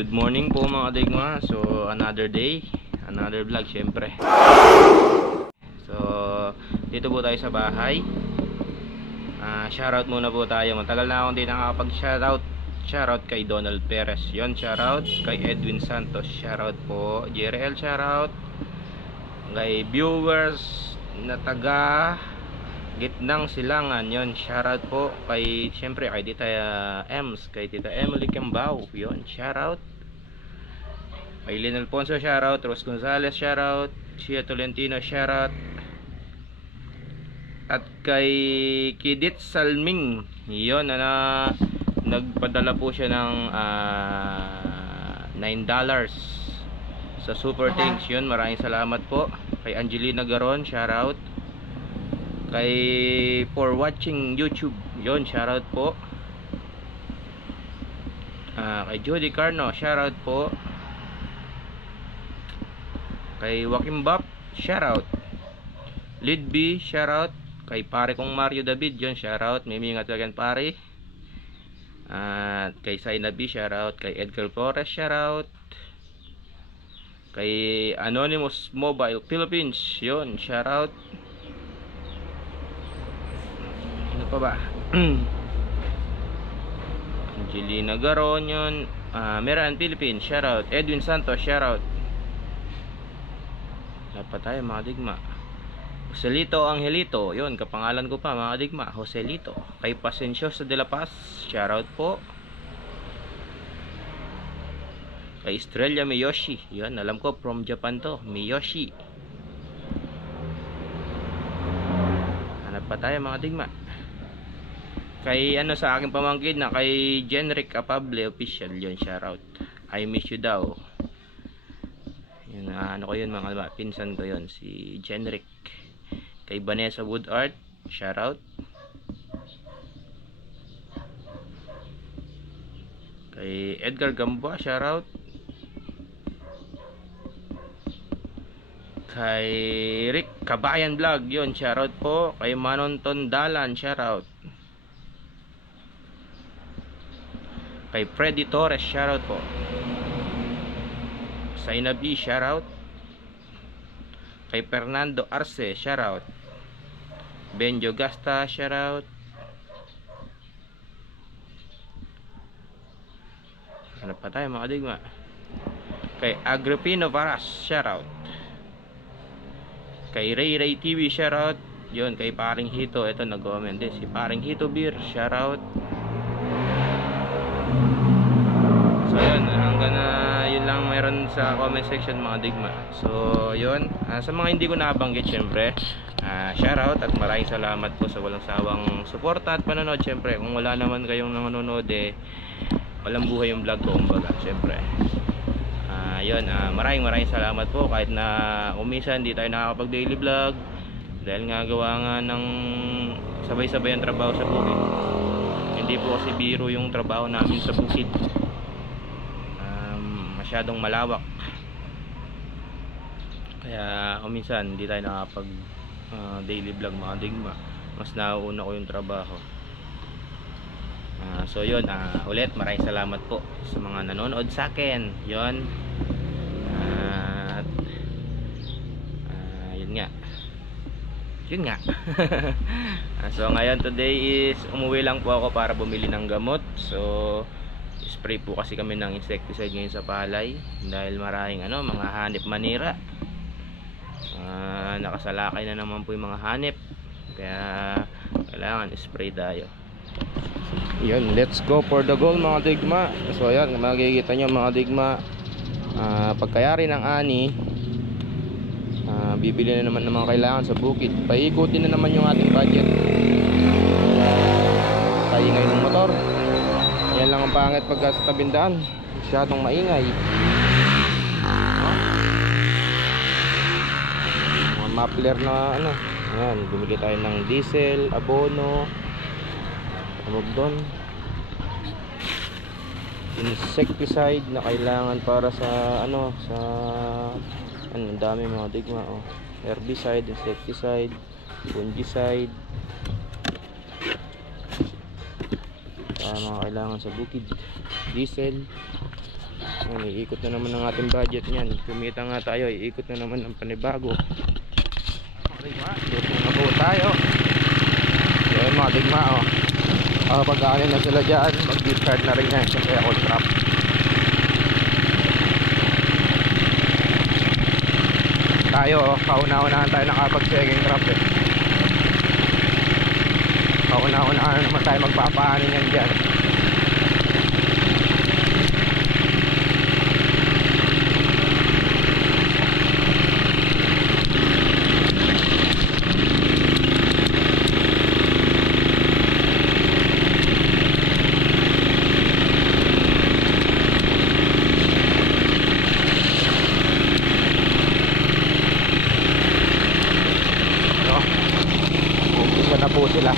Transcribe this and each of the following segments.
Good morning po mga digma. So another day, another vlog syempre. So dito po tayo sa bahay. Shoutout muna po tayo. Matagal na akong hindi nakakapag shoutout kay Donald Perez. Yon, shoutout kay Edwin Santos. Shoutout po JRL, shoutout kay viewers na taga Gitnang Silangan. Yon, shoutout po kay syempre kay Tita Ems, kay Tita Emily Cambao. Yon, shoutout kay Lynn Alfonso, shoutout Ros Gonzales, shoutout Shia Tolentino, shoutout at kay Kidit Salming. Yon, na nagpadala po siya ng $9 sa super thanks. Yon, maraming salamat po. Kay Angelina Garon, shoutout kay for watching YouTube. Yon, shoutout po. Kay Jody Carno, shoutout po. Kay Joaquim Bap, shoutout. Lead B, shoutout. Kay pare kong Mario David, yon, shoutout. May mingat kagyan pare. Kay Saina B, shoutout. Kay Edgar Flores, shoutout. Kay Anonymous Mobile Philippines, yon, shoutout. Ano pa ba? Angelina Garon, yon. Meran Philippines, shoutout. Edwin Santos, shoutout. Dapat tayo mga digma. Joselito Angelito, yon, kapangalan ko pa mga digma, Joselito. Kay Pasencioso de la Paz, shoutout po. Kay Estrella Miyoshi, yon, alam ko from Japan to, Miyoshi. Hanap pa tayo mga digma. Kay ano sa aking pamangkin na kay Jenrick Apable official, yon, shoutout. I miss you daw. Yun, ano ko yun mga pinsan ko yun, si Jenrick. Kay Vanessa Woodart, shoutout. Kay Edgar Gamboa, shoutout. Kay Rick Kabayan Vlog, yun, shoutout po. Kay Manon Tondalan, shoutout. Kay Freddy Torres, shoutout po. Saina B, shoutout. Kay Fernando Arce, shoutout. Benjo Gasta, shoutout. Ano pa tayo mga digma? Kay Agripino Varas, shoutout. Kay Ray Ray TV, shoutout. Yun, kay Paring Hito, ito nag-comment din si Paring Hito Beer, shoutout. So yun, hanggang na yun lang mayroon sa comment section mga digma. So yun, sa mga hindi ko nabanggit syempre, shoutout at maraming salamat po sa walang sawang suporta at panonood. Syempre kung wala naman kayong nanonood, walang buhay yung vlog ko kumbaga syempre. Yun, maraming salamat po kahit na umisan hindi tayo nakakapag daily vlog dahil nga gawa nga ng sabay-sabay ang trabaho sa bukid. Hindi po kasi biro yung trabaho namin sa bukid, masyadong malawak, kaya minsan hindi tayo nakapag daily vlog mga digma. Mas nauuna ko yung trabaho. So yun, ulit maraming salamat po sa mga nanonood sa akin. Yun, yun nga so ngayon today is umuwi lang po ako para bumili ng gamot. So spray po kasi kami ng insecticide ngayon sa palay dahil maraming mga hanip manira. Nakasalakay na naman po yung mga hanip, kaya kailangan spray tayo. Yun, let's go for the goal mga digma. So ayan, makikita nyo mga digma, pagkayari ng ani, bibili na naman ng mga kailangan sa bukid. Paikutin na naman yung ating budget. Kaingay ng motor, yan lang ang pangit pagka sa tabindaan, masyadong maingay. muffler na ano. Ayan, bumili tayo ng diesel, abono, tawag doon, insecticide na kailangan para sa ano, sa ano, ang dami mga digma, oh. Herbicide, insecticide, fungicide, mga kailangan sa bukid, diesel. Ayan, iikot na naman ang ating budget niyan. Kumita nga tayo, iikot na naman ang panibago. Luto na po tayo. Yan mga digma, oh. Pag-aanin na sila dyan, mag-discard na rin yan. Siyempre ako trap. Tayo, oh, kauna-unahan tayo nakapag-second trap eh. Kauna-unahan naman tayo magpapaanin yan dyan. Na po sila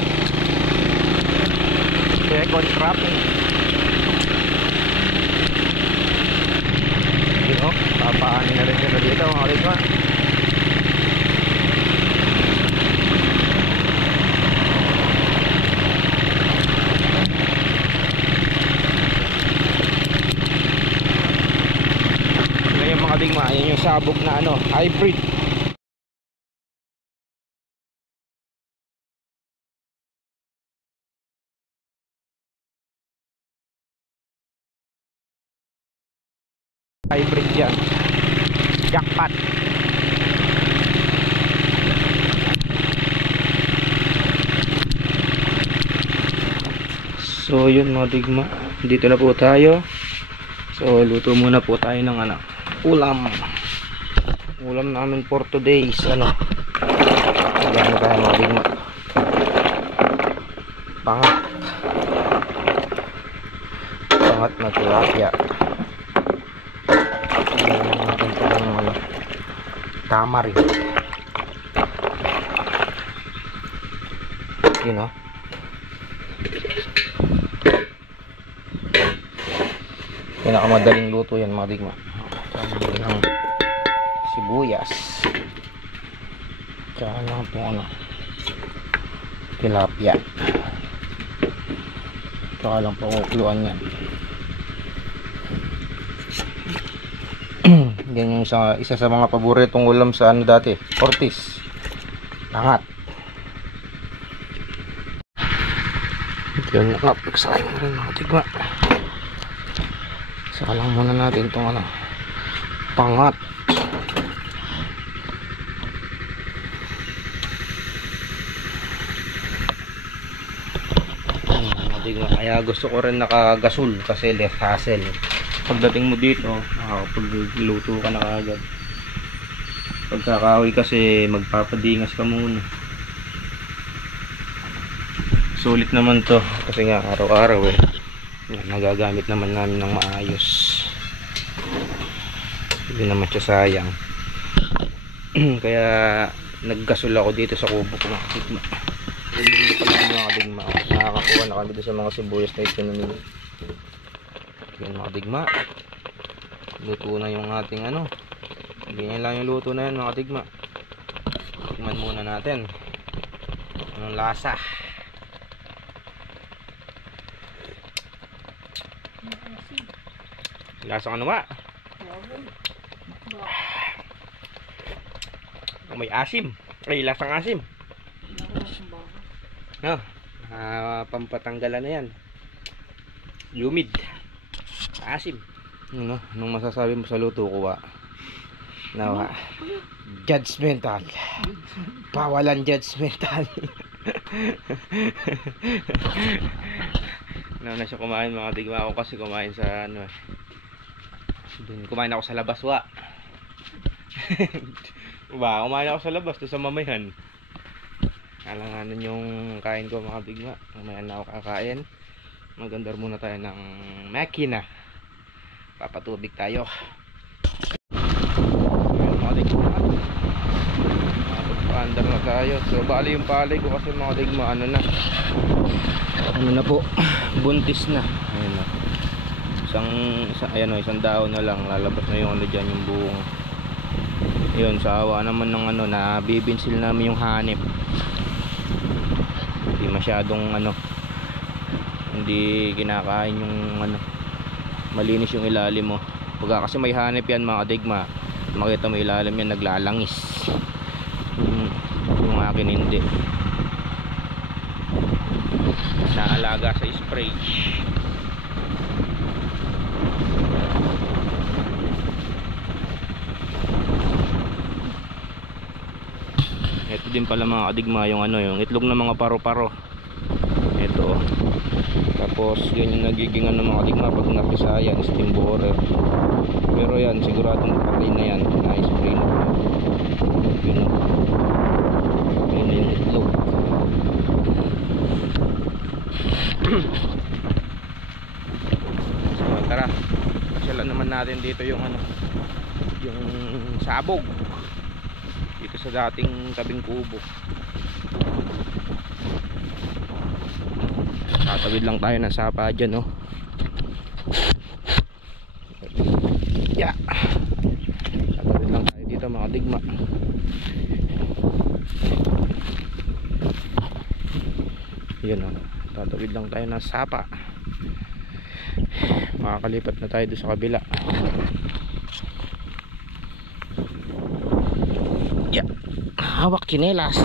second trapping. Dito, papaanin na rin sila dito mga kalingwa. Ngayon mga kalingwa, yan yung sabog na ano, hybrid. Hybrid yan, jackpot. So yun mga digma, dito na po tayo. So luto muna po tayo ng ano, ulam namin for today's ano, ulam tayo mga digma. Pangat na tilapia. Tamarin. You know. Pinakamadaling luto yan mga digma. Ng sibuyas. Tsaka lang po ano, tilapia. Tsaka lang po kukuluan yan. Yan yung isa sa mga paboritong ulam sa ano dati, Ortiz. Pangat. Yan nga, pagsahin mo rin mga tigma. Saka lang muna natin itong ano, pangat. Mga tigma, kaya gusto ko rin nakagasol kasi less hassle. Pagdating mo dito, makakapagluto ka na kaagad. Pagkakawi kasi magpapadingas ka muna. Sulit naman to kasi nga araw-araw eh, nagagamit naman namin ng maayos. Hindi naman siya sayang. Kaya naggasol ako dito sa kubo ko mga digma. Hindi pa lang mga digma. Nakakakuha na kami dito sa mga sibuyas na ito. Yan mga digma, luto na yung ating ano, ganyan lang yung luto na yan mga digma. Tikman muna natin anong lasa. Lasa ano ba? May asim, ay lasang asim. Pampatanggalan na yan, humid, asim. Ano, nung masasabi mo sa luto ko ba? Now, judgmental. Pawalan judgmental. Na siya kumain mga digma. Ako kasi kumain sa ano eh. Kumain ako sa labas wa. Kumain ako sa labas doon sa mamayan. Alanganin yung kain ko mga digma. Mamayan na ako kakain. Magandar muna tayo ng makina. Papatubig tayo. Mga digma. Paandar na tayo. So bali yung palay ko kasi mga digma ano na po, buntis na. Ayun na. Isang daon na lang, lalabas na yung ano dyan, yung buong. Yun, sa awa naman ng ano, na bibinsil namin yung hanip. Hindi masyadong ano, hindi kinakain yung ano, malinis yung ilalim mo. Pagka kasi may hanip yan mga digma, makita mo ilalim yan naglalangis. Yung akin hindi, naalaga sa spray. Ito din pala mga kadigma yung ano, yung itlog ng mga paro-paro. Ito. Tapos yun yung nagiging ano mga kadigma pag napisa yan, steam borer. Pero yan siguradong patay na yan, na-spray na. Yun o. Yun na yung itlog. So tara, pasyalan naman natin dito yung ano, yung sabog dito sa dating tabing kubo. Tatawid lang tayo ng sapa dyan, no? Yeah. Tatawid lang tayo dito mga digma. Yan, no? Tatawid lang tayo ng sapa. Makakalipat na tayo doon sa kabila. Yeah. Hawak chinelas.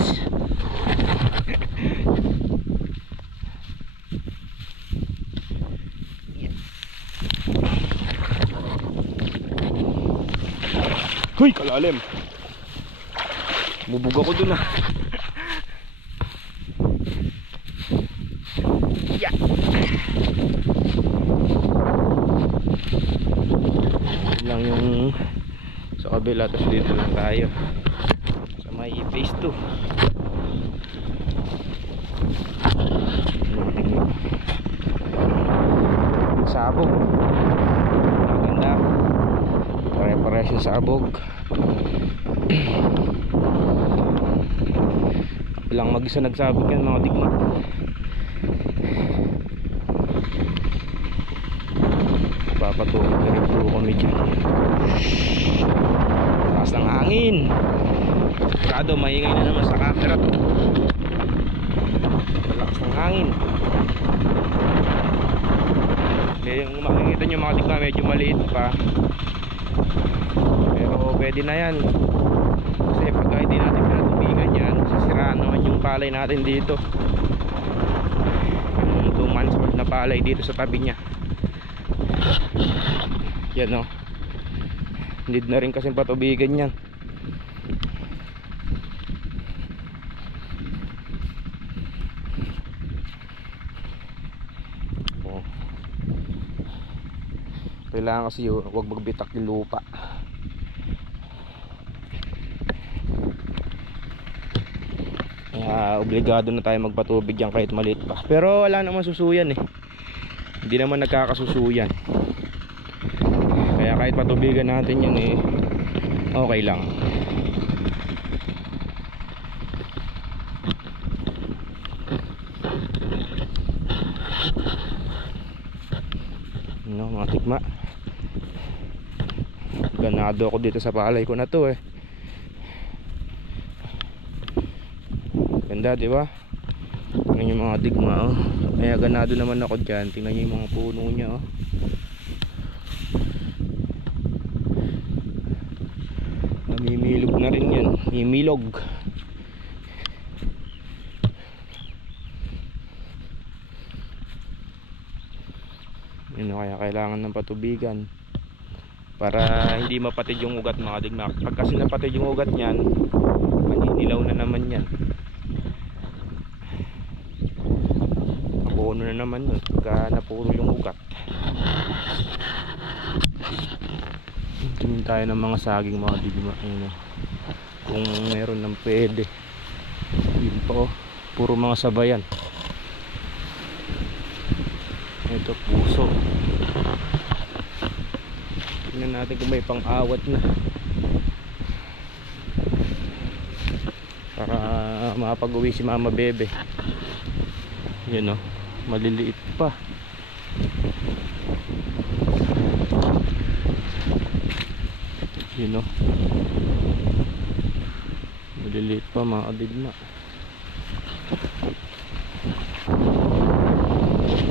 Hoy, kalalim. Bubog ako dun ah. Yeah. Lang yung sa kabila, tapos dito lang tayo sa may phase 2. Sabog maganda, pare-pares yung sabog. Ilang mag-isa nagsabog yan mga digma. Papatulog na rin po kami dyan. Lakas ng hangin. Sigurado maingay na naman sa camera. Lakas ng hangin. Kaya yung makikita nyo mga digma medyo maliit pa, pero pwede na yan. Kasi pagka hindi natin pinatubigan yan, sisiraan naman yung palay natin dito. Yung 2 months old na palay dito sa tabi nya. Yan o, need na rin kasing patubigan yan. Oh. Kailangan kasi huwag magbitak yung lupa. Kaya obligado na tayo magpatubig yan kahit maliit pa. Pero wala naman susuyan eh. Hindi naman nagkakasusuyan. Kaya kahit patubigan natin yan eh, okay lang. No, mga tikma. Ganado ako dito sa palay ko na to eh. Ganda, di ba? Tingnan yung mga digma oh. Kaya ganado naman ako dyan. Tingnan nyo yung mga puno nya oh. Namimilog na rin yan. Mimilog. Yun, kaya kailangan ng patubigan para hindi mapatid yung ugat mga digma. Pag kasi napatid yung ugat nyan, maninilaw na naman yan. Mabuno na naman yun pagka napuro yung ugat. Tingin tayo ng mga saging mga digma. Kung meron ng pwede. Yun po, puro mga sabayan. Ito puso. Tingnan natin kung may pang-awat na. para makapag-uwi si Mama Bebe. Yun oh, maliliit pa. Yun oh, maliliit pa mga kadigma.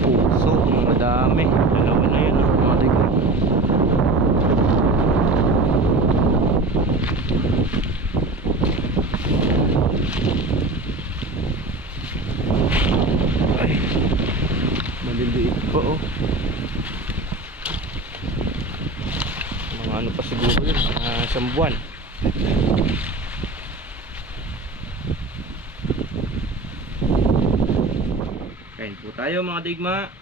Puso, madami. Dalawa na yun oh, mga kadigma. Ay, maliliit pa oh. Mga ano pa siguro yun, mga isang buwan. Kain po tayo mga digma.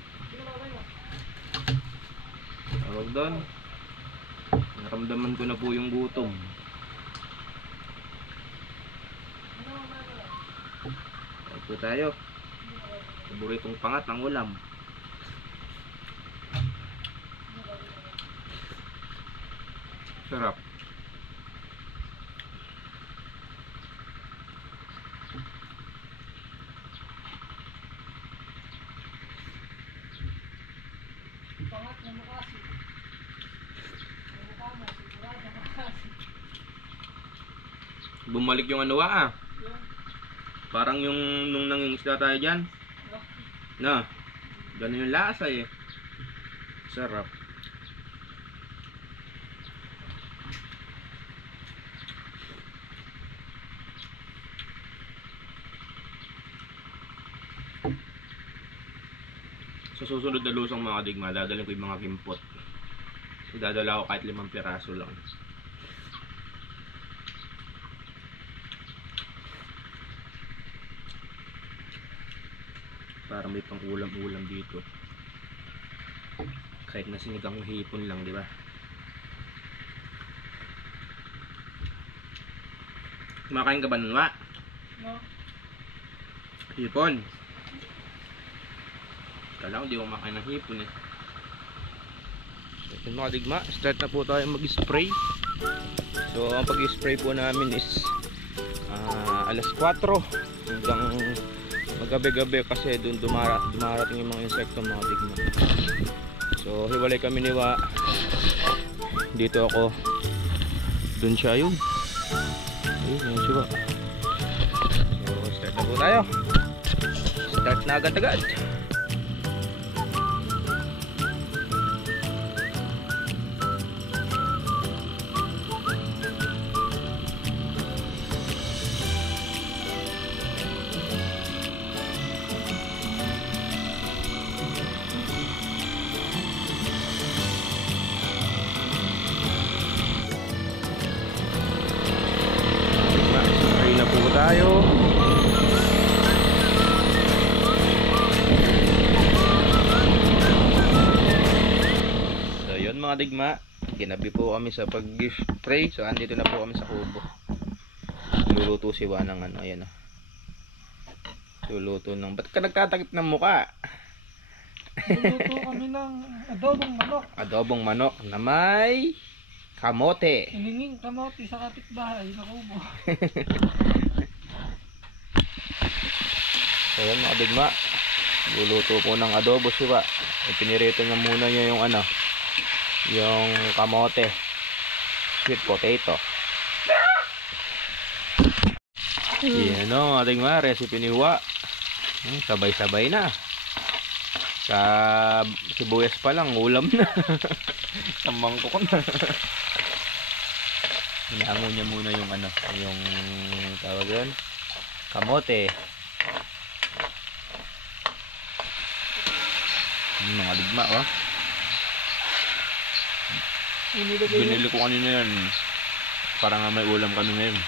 Tawag doon, naramdaman ko na po yung gutom. Kain po tayo. Paboritong pangat ang ulam. Sarap. Bumalik yung ano parang yung nung nangingisda tayo dyan. Na, ganun yung lasa eh. Sarap. Sa susunod na lusong mga digma, dadalhin ko yung mga kimpot. Dadala ko kahit 5 piraso lang. Para may pang ulam-ulam dito. Kahit na sinigang hipon lang, di ba? Kumakain ka ba nun, wa? No. Hipon? Kala ko di ko kumakain ng hipon eh. So, yun mga digma, start na po tayo mag-spray. So, ang pag-spray po namin is alas 4 hanggang magabi-gabi kasi doon dumarating yung mga insekto mga digma. So hiwalay kami ni Wa. Dito ako, doon siya yun. Ayun si Wa. So start na po tayo. Start na agad-agad. Tayo. So yun mga digma, ginabi po kami sa pag-spray. So andito na po kami sa kubo. Luluto si Wa ng ano, ayan o. Luluto ng, ba't ka nagtatakip ng muka? Luluto kami ng adobong manok. Adobong manok na may kamote. Hiningin kamote sa kapitbahay na kubo. So yan mga digma, luluto po ng adobo si Wa. Pinirito niya muna niya yung ano, yung kamote, sweet potato. Yan o mga digma, recipe ni Wa. Sabay-sabay na. Sa sibuyas pa lang, ulam na. Sa mangkok na. Hinaango niya muna yung ano, yung tawag yun, kamote. Mga digma oh. Binili ko kanina yan. Para nga may ulam kami ngayon.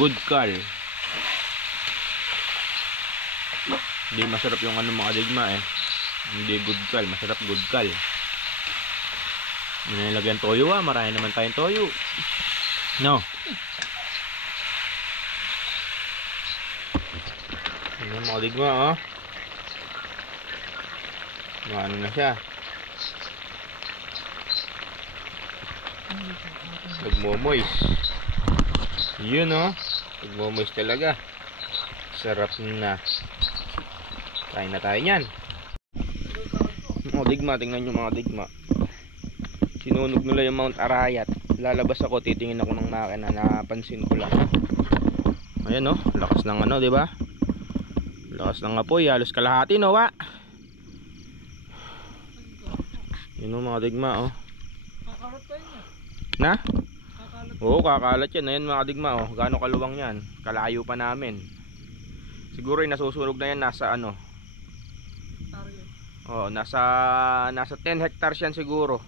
Good call. Hindi masarap yung ano mga digma eh. Hindi good call, masarap good call. Nilagyan toyo marami naman tayong toyo. No. Ayan mga digma oh. Ano na siya. Nagmomoist. Yun oh. Nagmomoist talaga. Sarap na. Kain na tayo niyan. Mga digma, tingnan nyo mga digma. Sinunog nila yung Mount Arayat. Lalabas ako, titingin ako ng makina, napansin ko lang. Ayan oh, lakas ng ano, di ba? Lakas ng apoy, halos kalahati no, wa? Yun oh mga digma oh. Kakalat tayo na. Na? Kakalat. Oo, kakalat yan. Ayan mga digma oh. Gaano kaluwang yan? Kalayo pa namin. Siguro yung nasusunog na yan nasa ano? Target. Oh, nasa 10 hectares yan siguro.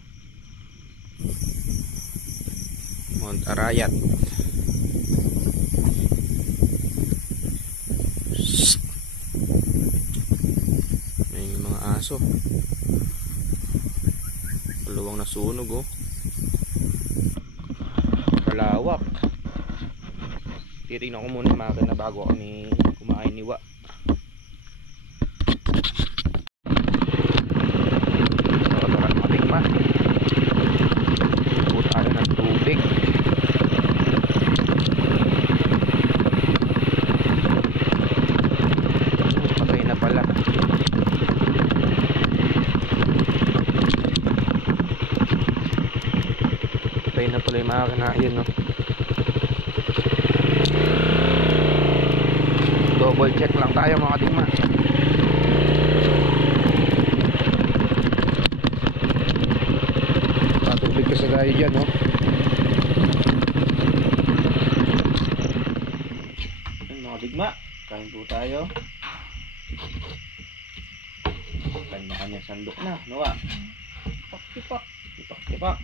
Mount Arayat. May mga aso. Kaluwang nasunog oh. Kalawak. Titignan ko muna yung makina bago kami kumain ni Wa. So, tara matikma. Buta tayo ng tubig. Patay na pala. Patay na pala yung makina. Yun no. Double check lang tayo mga digma. Patubig ka sa tayo dyan no. Ayun mga digma, kain po tayo. Kanya-kanya sandok na, nawa. Pak-tipak. Tipak-tipak.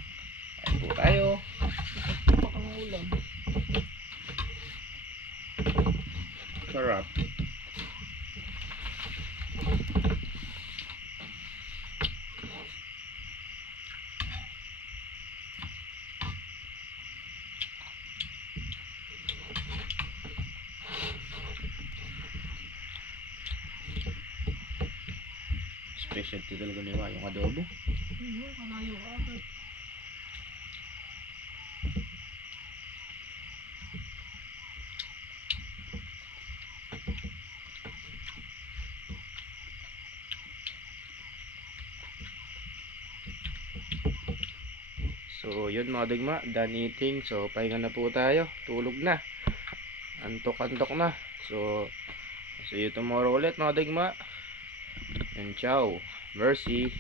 Kain po tayo. Tipak ang ulam. Sarap. Specialty talaga ni Wa yung adobo. Kalayo ka agad. So yun mga digma, done eating. So pahinga na po tayo, tulog na. Antok-antok na. So see you tomorrow ulit mga digma. And ciao. Mercy.